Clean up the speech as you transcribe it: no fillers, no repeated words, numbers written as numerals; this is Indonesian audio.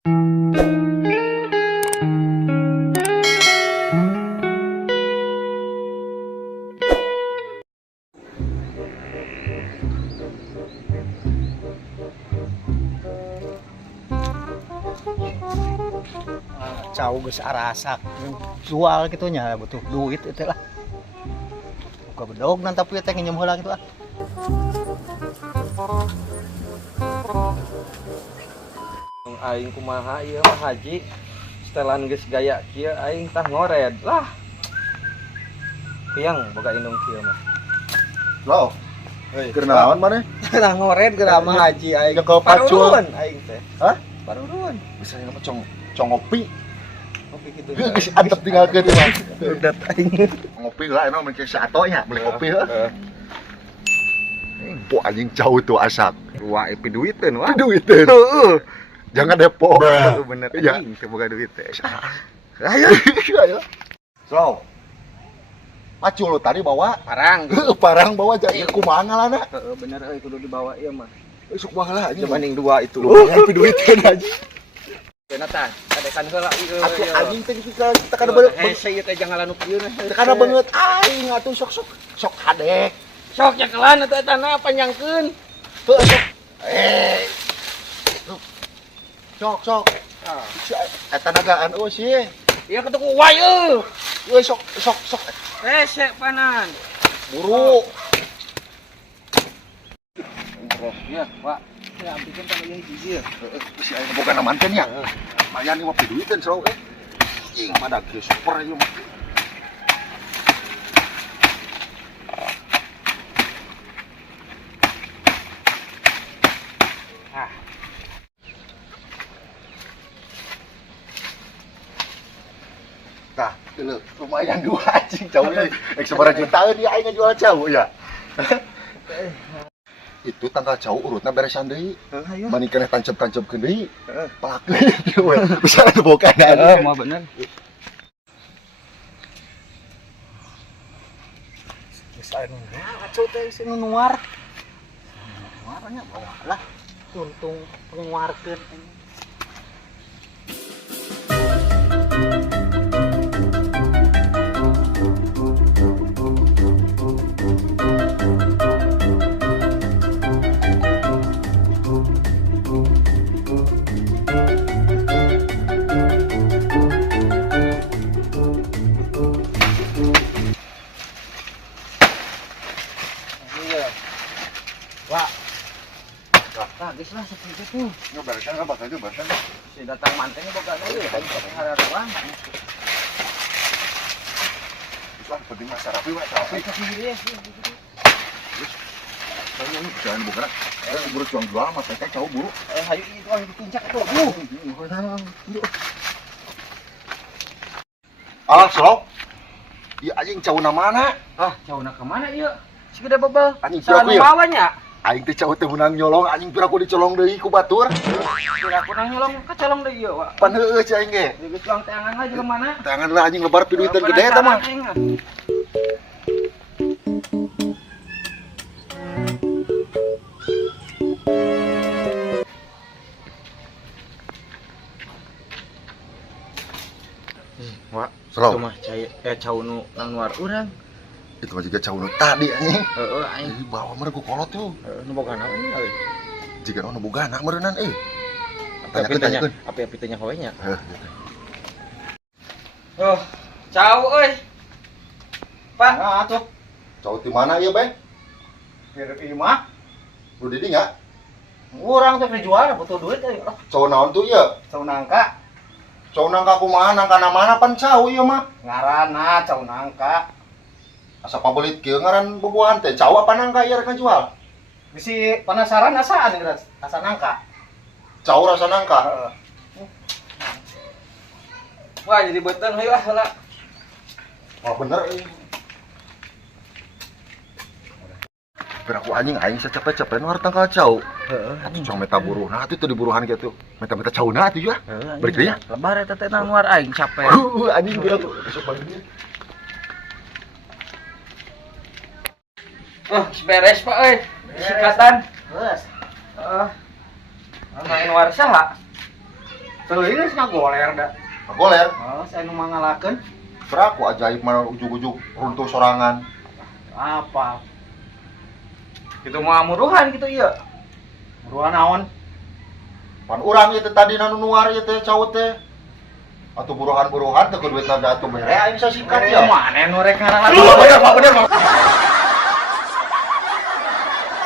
Cau geus arasak jual gitunya butuh duit itu lah buka bedog nanti tapi teh nginjem heula gitu ah. Aing kumaha ieu mah haji setelan geus gaya kieu aing tah ngored lah piang boga indung kieu mah Lo, keur naon maneh? tah ngored geura mah haji aing Nyekel pacul. paruruan aing teh Hah? paruruan Bisa mah ngopi. kopi kitu Geus antep tinggalkeun teh mah. udat aing Ngopi lah emang make sato nya, beli kopi heuh. Po anjing jauh tuh asak. wah epi duiteun wah Duit teh. heueuh Jangan depo. bener Iya. aing teh boga duit teh Ayo. Ayo. Slow. Pacul tadi bawa. parang Parang bawa jadi kumaha ngaranna? heeh bener euy kudu dibawa ieu mah Sok baheula anjing. jemaning dua itu Ngopi duit teh anjing. Cenah tah kadekan heula ieu Atuh anjing teh kita kada beungeut. hese ieu teh jangan lanu kieu nah Kada beungeut aing atuh sok hadek. sok cekelan atuh eta na panjangkeun Heuh sok. Sok. ah Si eta nagaan euy sih. ieu ketuku wae euy Euy sok. hese panan Buru. ya pak ya bikin kan ieu hiji Si aya boga manten ya. Mayan 50 duit kan selalu Ing madag ge super ieu mah. ah Tah, dulu lumayan dua anjing jauhnya. Seberapa jutaan dia aing jual jauh ya. Itu tanggal jauh urutna beresan deui. heeh Mani keneh tancep-tancepkeun deui. Palak deui kieu we. Bisa boga heeh mah bener Geus anu ngaco teh si nunuar nuarnya bawa lah untung pengeluarkeun wah nah geus lah seperti itu Nyo beresan ka bakal beresan. si datang mantennya boga deui aing hararuan Itu penting mah sarapi we sarapi. ke sini Jangan boga. Buru juang jual mah teh jauh buru. hayu itu orang dipuncak tuh Ah, slow. Ieu anjing cauna mana? ah jauhna ke mana ieu si gede bebel Anjing salah piraku ya? bawanya Aing teh cau teh menang nyolong anjing piraku dicolong deui ku batur. kira aku nang nyolong kecolong deui ieu wa Pan heueuh cai ge. geus juang teangan lah jelema mana Tangan lah anjing lebar piduitan gede eta mah. Wah, Slow. itu mah cau nu nang luar urang. Itu mah juga cau nu tadi anjing. Heeh, aing. Ih, bawa mah ku kolot tuh. Nu boga naon euy. Jika nu bogana meureunnan Apa Tanyakeun. apa tanya howe nya. Heuh. Oh, cau euy. Pak, nah atuh Cau di mana ieu, Beh? kieu ieu mah Nu di dinya. urang teh dijual butuh duit euy Cau naon tuh ieu? cau nangka Cau nangka kumaha nangkana mana pan cau ieu mah. ngaranna cau nangka Asa pabelit kieu ngaran bubuhan teh cau apa nangka ieu rek ngajual? bisi penasaran asaan geus asa nangka Cau rasa nangka. heeh wah jadi beuteung hayu ah heula. Oh bener Piraku anjing aing sacepet-cepet nu harta ka cau. Heeh. Atuh cong meta buruh. Nah, itu di buruhan gitu. Meta-meta cauna atuh ya. Balik deui ya. Lebar eta teh nang luar aing capek. Anjing dia tuh besok pagi. Oh, beres Pak euy. Sikatan. geus Heeh. Nang luar saha? Tuh ini ngagoler dah. Goler. Oh, saya nu mangalakeun. Beraku ajaib mana ujug-ujug runtuh sorangan. Apa? Itu mah muruhan gitu ieu. Muruhan naon? Pan urang ieu teh tadi nu nuar ieu teh caut teh. Atuh buruhan-buruhan teh kudu duit nada atuh bere aing sasikat ya. Mana nu rek ngarangan? Bener, bener.